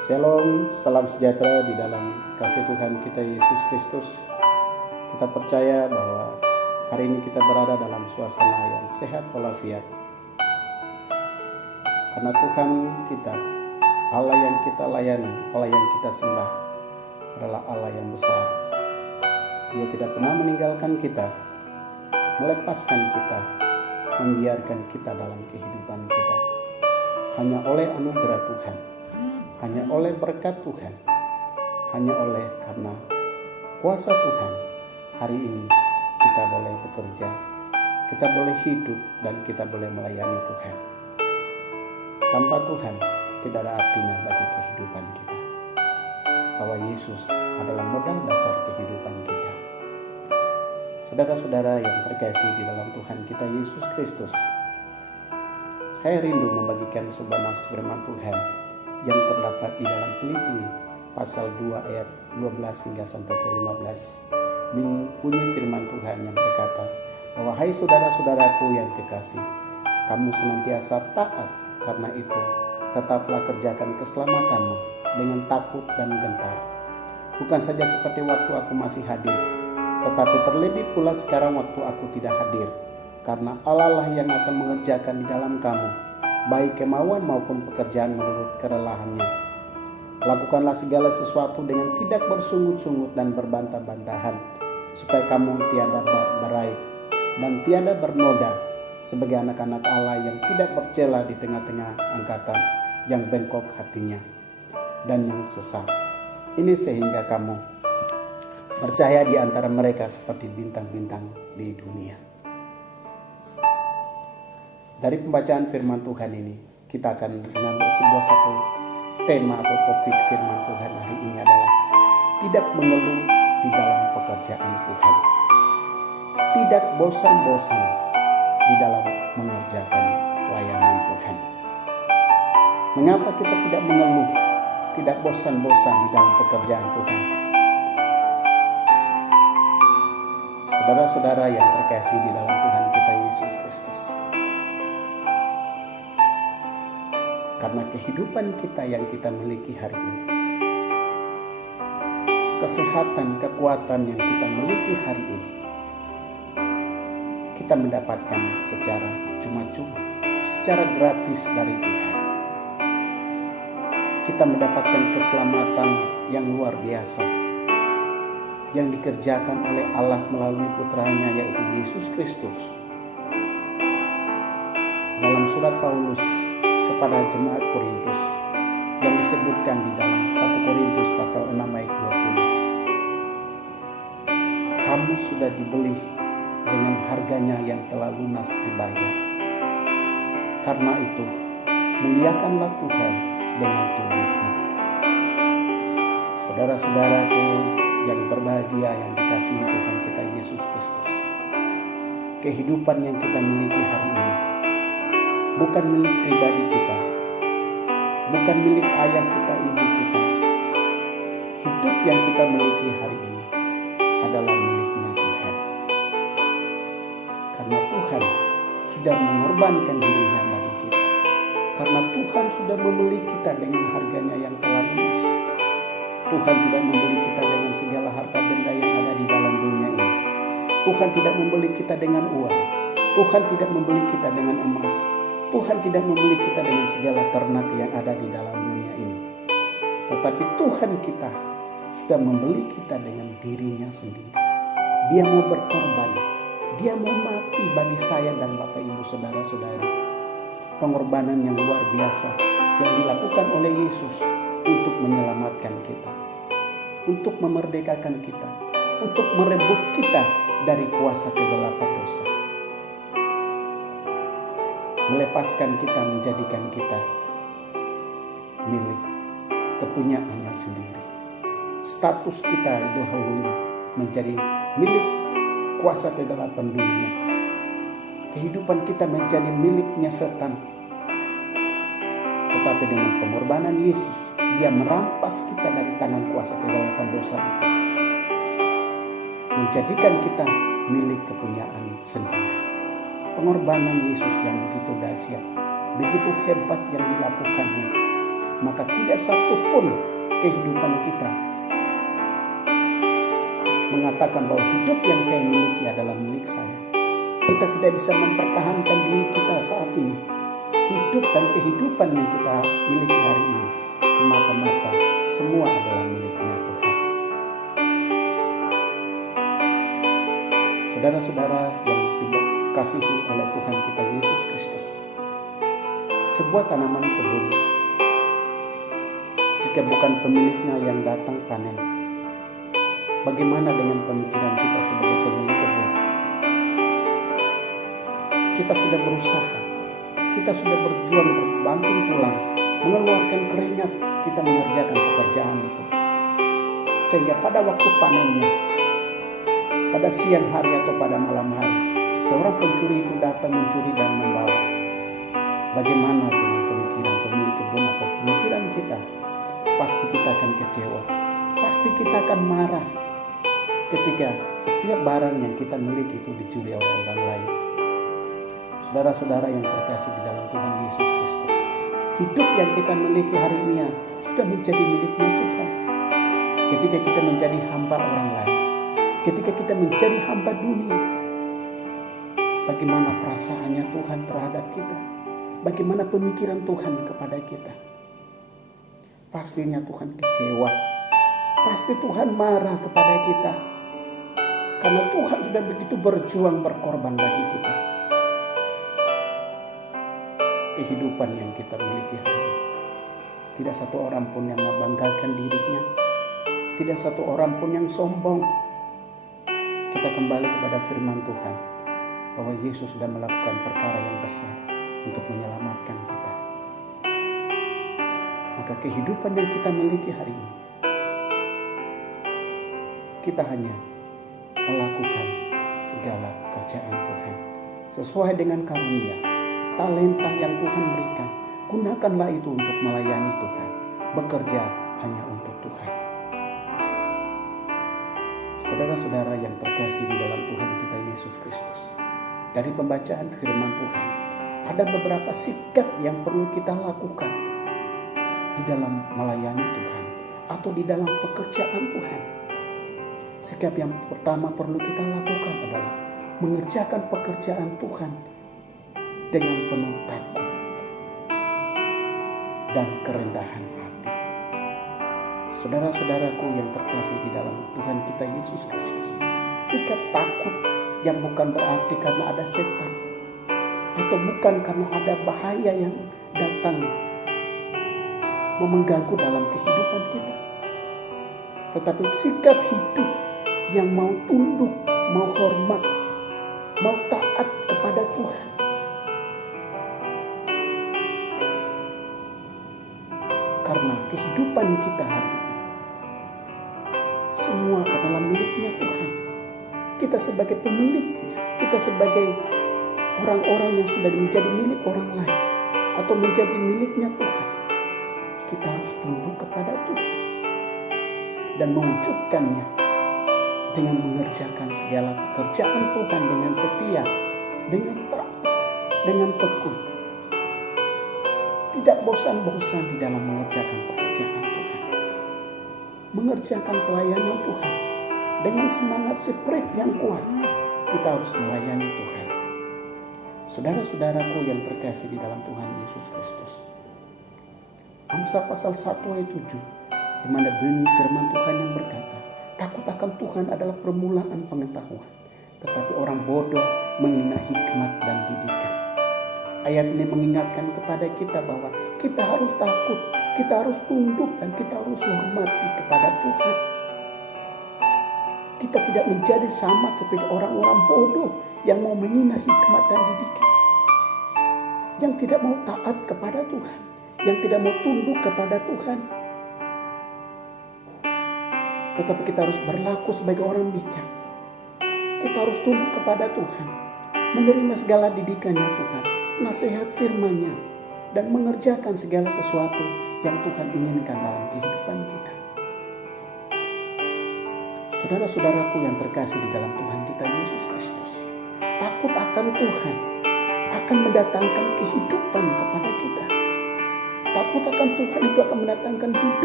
Shalom, salam sejahtera di dalam kasih Tuhan kita Yesus Kristus. Kita percaya bahwa hari ini kita berada dalam suasana yang sehat walafiat. Karena Tuhan kita, Allah yang kita layani, Allah yang kita sembah adalah Allah yang besar. Dia tidak pernah meninggalkan kita, melepaskan kita, membiarkan kita dalam kehidupan kita. Hanya oleh anugerah Tuhan, hanya oleh berkat Tuhan, hanya oleh karena kuasa Tuhan, hari ini kita boleh bekerja, kita boleh hidup, dan kita boleh melayani Tuhan. Tanpa Tuhan tidak ada artinya bagi kehidupan kita, bahwa Yesus adalah modal dasar kehidupan kita. Saudara-saudara yang terkasih di dalam Tuhan kita Yesus Kristus, saya rindu membagikan sebuah nas firman Tuhan yang terdapat di dalam Filipi pasal 2 ayat 12 hingga sampai ke 15. Bunyi firman Tuhan yang berkata bahwa, hai saudara-saudaraku yang kekasih, kamu senantiasa taat, karena itu tetaplah kerjakan keselamatanmu dengan takut dan gentar. Bukan saja seperti waktu aku masih hadir, tetapi terlebih pula sekarang waktu aku tidak hadir, karena Allah lah yang akan mengerjakan di dalam kamu, baik kemauan maupun pekerjaan menurut kerelaannya. Lakukanlah segala sesuatu dengan tidak bersungut-sungut dan berbantah-bantahan, supaya kamu tiada berai dan tiada bernoda, sebagai anak-anak Allah yang tidak bercela di tengah-tengah angkatan yang bengkok hatinya dan yang sesat. Ini sehingga kamu bercahaya di antara mereka seperti bintang-bintang di dunia. Dari pembacaan firman Tuhan ini, kita akan mengambil sebuah satu tema atau topik firman Tuhan hari ini adalah tidak mengeluh di dalam pekerjaan Tuhan. Tidak bosan-bosan di dalam mengerjakan layanan Tuhan. Mengapa kita tidak mengeluh, tidak bosan-bosan di dalam pekerjaan Tuhan? Saudara-saudara yang terkasih di dalam Tuhan kita Yesus Kristus, karena kehidupan kita yang kita miliki hari ini, kesehatan, kekuatan yang kita miliki hari ini, kita mendapatkan secara cuma-cuma, secara gratis dari Tuhan. Kita mendapatkan keselamatan yang luar biasa, yang dikerjakan oleh Allah melalui putranya yaitu Yesus Kristus. Dalam surat Paulus kepada jemaat Korintus yang disebutkan di dalam 1 Korintus pasal 6 ayat 20. Kamu sudah dibeli dengan harganya yang telah lunas dibayar. Karena itu, muliakanlah Tuhan dengan tubuhmu. Saudara-saudaraku yang berbahagia yang dikasihi Tuhan kita Yesus Kristus, kehidupan yang kita miliki hari ini bukan milik pribadi kita, bukan milik ayah kita, ibu kita. Hidup yang kita miliki hari ini adalah miliknya Tuhan. Karena Tuhan sudah mengorbankan dirinya bagi kita. Karena Tuhan sudah membeli kita dengan harganya yang telah lunas. Tuhan tidak membeli kita dengan segala harta benda yang ada di dalam dunia ini. Tuhan tidak membeli kita dengan uang. Tuhan tidak membeli kita dengan emas. Tuhan tidak membeli kita dengan segala ternak yang ada di dalam dunia ini. Tetapi Tuhan kita sudah membeli kita dengan dirinya sendiri. Dia mau berkorban. Dia mau mati bagi saya dan Bapak Ibu Saudara-saudari. Pengorbanan yang luar biasa yang dilakukan oleh Yesus untuk menyelamatkan kita, untuk memerdekakan kita, untuk merebut kita dari kuasa kegelapan dosa, melepaskan kita, menjadikan kita milik kepunyaannya sendiri. Status kita dahulunya menjadi milik kuasa kegelapan dunia. Kehidupan kita menjadi miliknya setan. Tetapi dengan pengorbanan Yesus, Dia merampas kita dari tangan kuasa kegelapan dosa itu, menjadikan kita milik kepunyaan sendiri. Pengorbanan Yesus yang begitu dahsyat, begitu hebat yang dilakukannya, maka tidak satu pun kehidupan kita mengatakan bahwa hidup yang saya miliki adalah milik saya. Kita tidak bisa mempertahankan diri kita saat ini. Hidup dan kehidupan yang kita miliki hari ini semata-mata semua adalah miliknya Tuhan. Saudara-saudara yang dikasihi oleh Tuhan kita Yesus Kristus, sebuah tanaman kebun, jika bukan pemiliknya yang datang panen, bagaimana dengan pemikiran kita sebagai pemilik kebun? Kita sudah berusaha, kita sudah berjuang, berbanting tulang, mengeluarkan keringat, kita mengerjakan pekerjaan itu. Sehingga pada waktu panennya, pada siang hari atau pada malam hari, seorang pencuri itu datang mencuri dan membawa. Bagaimana dengan pemikiran pemilik kebun atau pemikiran kita? Pasti kita akan kecewa, pasti kita akan marah ketika setiap barang yang kita miliki itu dicuri oleh orang lain. Saudara-saudara yang terkasih di dalam Tuhan Yesus Kristus, hidup yang kita miliki hari ini sudah menjadi miliknya Tuhan. Ketika kita menjadi hamba orang lain, ketika kita menjadi hamba dunia, bagaimana perasaannya Tuhan terhadap kita? Bagaimana pemikiran Tuhan kepada kita? Pastinya Tuhan kecewa. Pasti Tuhan marah kepada kita. Karena Tuhan sudah begitu berjuang berkorban bagi kita. Kehidupan yang kita miliki hari ini, tidak satu orang pun yang membanggakan dirinya, tidak satu orang pun yang sombong. Kita kembali kepada firman Tuhan bahwa Yesus sudah melakukan perkara yang besar untuk menyelamatkan kita. Maka kehidupan yang kita miliki hari ini, kita hanya melakukan segala pekerjaan Tuhan sesuai dengan karunia, talenta yang Tuhan berikan. Gunakanlah itu untuk melayani Tuhan, bekerja hanya untuk Tuhan. Saudara-saudara yang terkasih di dalam Tuhan kita Yesus Kristus, dari pembacaan firman Tuhan, ada beberapa sikap yang perlu kita lakukan di dalam melayani Tuhan atau di dalam pekerjaan Tuhan. Sikap yang pertama perlu kita lakukan adalah mengerjakan pekerjaan Tuhan dengan penuh takut dan kerendahan hati. Saudara-saudaraku yang terkasih di dalam Tuhan kita Yesus Kristus, sikap takut yang bukan berarti karena ada setan atau bukan karena ada bahaya yang datang mengganggu dalam kehidupan kita, tetapi sikap hidup yang mau tunduk, mau hormat, mau taat kepada Tuhan. Karena kehidupan kita hari ini semua adalah miliknya Tuhan. Kita sebagai pemiliknya, kita sebagai orang-orang yang sudah menjadi milik orang lain atau menjadi miliknya Tuhan, kita harus tunduk kepada Tuhan dan mewujudkannya dengan mengerjakan segala pekerjaan Tuhan dengan setia, dengan taat, dengan tekun. Tidak bosan-bosan di dalam mengerjakan pekerjaan Tuhan, mengerjakan pelayanan Tuhan dengan semangat spirit yang kuat. Kita harus melayani Tuhan. Saudara-saudaraku yang terkasih di dalam Tuhan Yesus Kristus, Amsal pasal 1 ayat 7, di mana bunyi firman Tuhan yang berkata, takut akan Tuhan adalah permulaan pengetahuan, tetapi orang bodoh menghina hikmat dan didikan. Ayat ini mengingatkan kepada kita bahwa kita harus takut, kita harus tunduk, dan kita harus hormati kepada Tuhan. Kita tidak menjadi sama seperti orang-orang bodoh yang mau menghina hikmat dan didikan, yang tidak mau taat kepada Tuhan, yang tidak mau tunduk kepada Tuhan. Tetapi kita harus berlaku sebagai orang bijak. Kita harus tunduk kepada Tuhan, menerima segala didikannya Tuhan, nasihat firman-Nya, dan mengerjakan segala sesuatu yang Tuhan inginkan dalam kehidupan kita. Saudara-saudaraku yang terkasih di dalam Tuhan kita Yesus Kristus, takut akan Tuhan akan mendatangkan kehidupan kepada kita. Takut akan Tuhan itu akan mendatangkan hidup